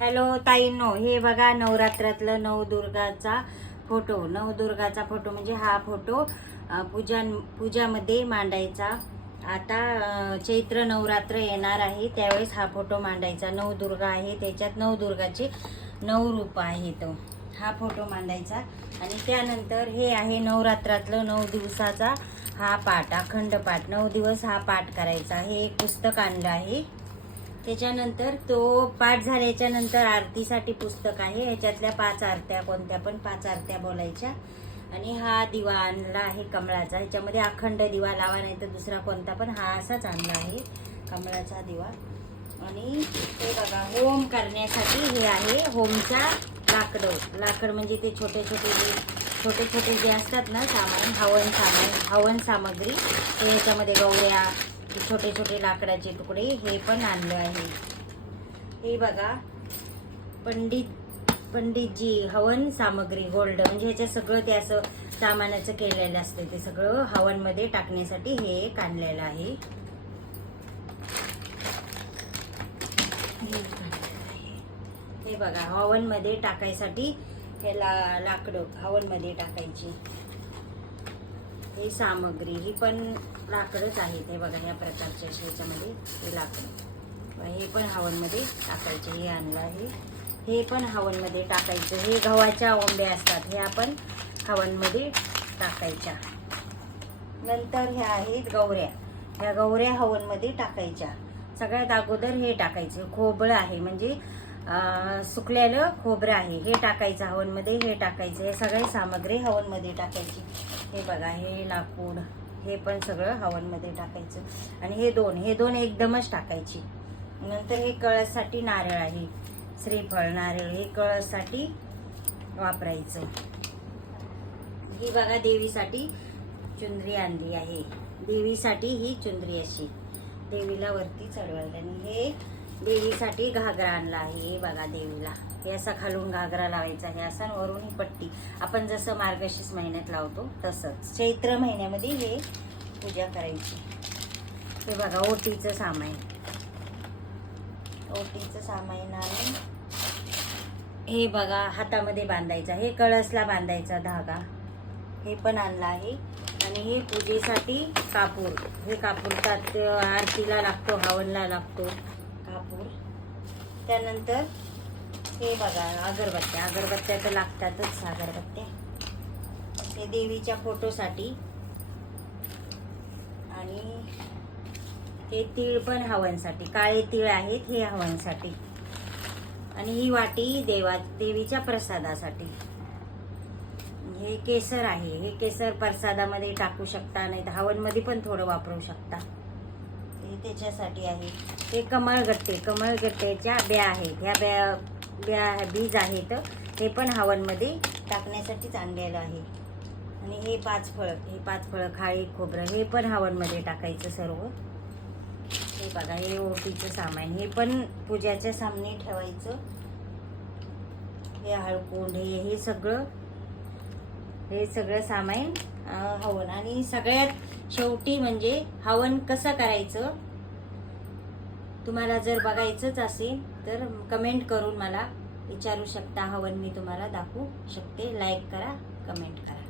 Hello ताईंनो हे बघा नवरात्रातलं नवदुर्गाचा photo. नवदुर्गाचा photo म्हणजे हा फोटो पूजा पूजामध्ये मांडायचा. आता चैत्र नवरात्र येणार आहे त्यावेळेस हा फोटो मांडायचा. नवदुर्गा आहे त्याच्यात नवदुर्गाचे नऊ रूप आहेत. हा फोटो मांडायचा. आणि त्यानंतर हे आहे नवरात्रातलं नऊ दिवसाचा हा पाठ अखंड पाठ. नऊ दिवस हा पाठ करायचा. हे एक पुस्तक आणलं आहे. त्याच्यानंतर तो पाठ झाल्याच्यानंतर आरतीसाठी पुस्तक आहे. ह्याच्यातल्या पाच आरत्या कोणत्या पण पाच आरत्या बोलायच्या. आणि हा दिवा आणला आहे कमळाचा. ह्याच्यामध्ये अखंड दिवा लावा नाही तर दुसरा कोणता पण हा असाच आणला आहे कमळाचा दिवा. आणि ते बघा होम करण्यासाठी हे आहे होमचा लाकडं. लाकड म्हणजे ते छोटे छोटे जे छोटे छोटे जे असतात ना सामान हवन सामान हवन सामग्री ते ह्याच्यामध्ये गवऱ्या छोटे छोटे लाकडाचे तुकडे हे पण आणलं आहे. हे बघा पंडित पंडितजी हवन सामग्री गोल्ड म्हणजे ह्याच्या सगळं ते असं सामानाचं केलेलं असते. ते सगळं हवनमध्ये टाकण्यासाठी हे एक आणलेलं आहे. हे बघा हवनमध्ये टाकायसाठी हे ला लाकडं हवनमध्ये टाकायची. ही सामग्री ही पण लाकडच आहेत हे बघा या प्रकारच्या शेच्यामध्ये ह्याच्यामध्ये हे लाकड. हे पण हवनमध्ये टाकायचे हे आणलं आहे. हे पण हवनमध्ये टाकायचं. हे गव्हाच्या ओंबे असतात हे आपण हवनमध्ये टाकायच्या. नंतर ह्या आहेत गौऱ्या. ह्या गौऱ्या हवनमध्ये टाकायच्या. सगळ्यात अगोदर हे टाकायचं. खोबळं आहे म्हणजे सुकलेलं खोबरं आहे. हे टाकायचं हवनमध्ये हे टाकायचं. हे सगळी सामग्री हवनमध्ये टाकायची. हे बघा हे लाकूड हे पण सगळं हवनमध्ये टाकायचं. आणि हे दोन हे दोन एकदमच टाकायची. नंतर हे कळसाठी नारळ आहे. श्रीफळ नारळ हे कळसाठी वापरायचं. ही बघा देवीसाठी चुंदरी आणली आहे. देवीसाठी ही चुंदरी अशी. देवीला वरती चढवायला आणि हे देवीसाठी घागरा आणला आहे हे बघा देवीला. हे असा खालून घागरा लावायचा हे असा वरून ही पट्टी. आपण जसं मार्गशीर्ष महिन्यात लावतो तसंच. चैत्र महिन्यामध्ये हे पूजा करायची. हे बघा ओटीचं सामान. ओटीचं सामान आणि हे बघा हातामध्ये बांधायचा हे कळसला बांधायचा धागा. हे पण आणला आहे. आणि हे पूजेसाठी कापूर. हे कापूर त्यात आरतीला लागतो हवनला लागतो. त्यानंतर हे बघा अगरबत्त्या. अगरबत्त्या तर लागतातच अगरबत्त्या. हे देवीच्या फोटोसाठी. आणि हे तीळ पण हवनसाठी. काळे तीळ आहेत हे हवनसाठी. आणि ही वाटी देवा देवीच्या प्रसादासाठी. हे केसर आहे. हे केसर प्रसादामध्ये टाकू शकता नाही तर हवनमध्ये पण थोडं वापरू शकता. त्याच्यासाठी आहे. हे कमळगट्टे कमळगट्ट्याच्या ब्या आहेत. ह्या ब्या ब्या बीज आहेत. हे पण हवनमध्ये टाकण्यासाठीच आणलेलं आहे. आणि हे पाच फळं हे पाच फळं खाळी खोबरं हे पण हवनमध्ये टाकायचं सर्व. हे बघा हे ओटीचं सामान. हे पण पूजाच्या सामने ठेवायचं. हे हळकुंड हे हे सगळं हे सगळं सामान हवन. आणि सगळ्यात शेवटी म्हणजे हवन कसं करायचं? तुम्हाला जर बघायचंच असेल तर कमेंट करून मला विचारू शकता. हवन मी तुम्हाला दाखवू शकते. लाईक करा कमेंट करा.